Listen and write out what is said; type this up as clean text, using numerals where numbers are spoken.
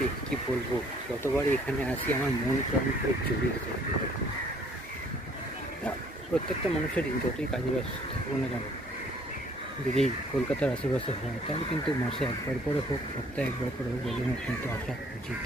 সত্যি কি বলবো, যতবারই এখানে আসি আমার মন প্রাণ করে জড়িয়ে যায়। প্রত্যেকটা মানুষেরই যতই কাজে ব্যস্ত থাকুক না কেন, যদি কলকাতার আশেপাশে হয় তাহলে কিন্তু মাসে একবার করে হোক, সপ্তাহে একবার করে হোক, বেলুড় মঠ কিন্তু আসা উচিত।